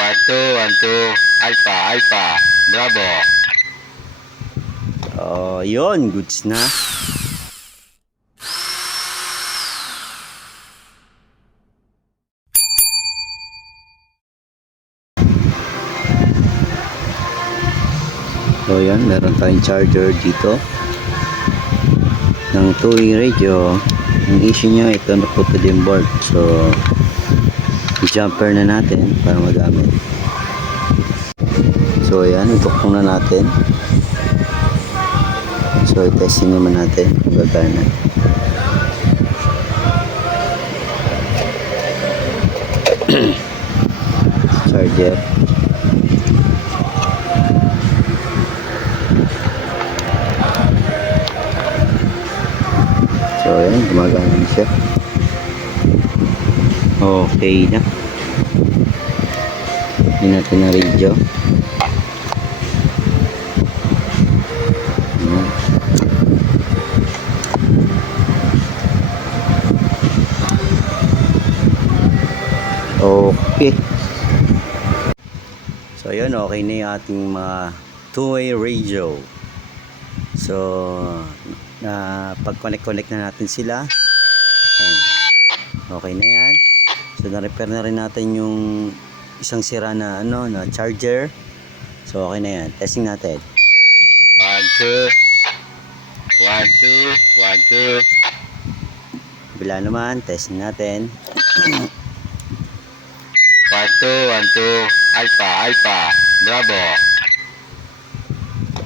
1, 2, Alpha, Alpha, Bravo. Oh, yun, goods na. So yan, meron tayong charger dito ng 2-way radio. Ang issue nya, ito naputol yung board, so i-jumper na natin para magamit. So yan, itukong na natin. So i-testing naman natin kung gagana. Charger. So yan, gumagana na siya. Okay na. Hindi natin na radio. Okay. So yun, okay na yung ating mga 2-way radio. So na pag-connect na natin sila. Ayan. Okay na yan. So na-repair na rin natin yung isang sira na na charger. So okay na yan. Testing natin. 1, 2, 1, 2, 1, 2. Bila naman, testing natin. 1, 2, 1, 2, Alpha, Alpha, Bravo.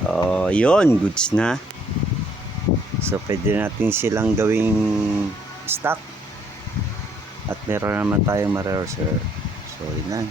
Oh, yun, goods na. So pwede natin silang gawing stock. At meron naman tayong ma-reserve. So yun lang.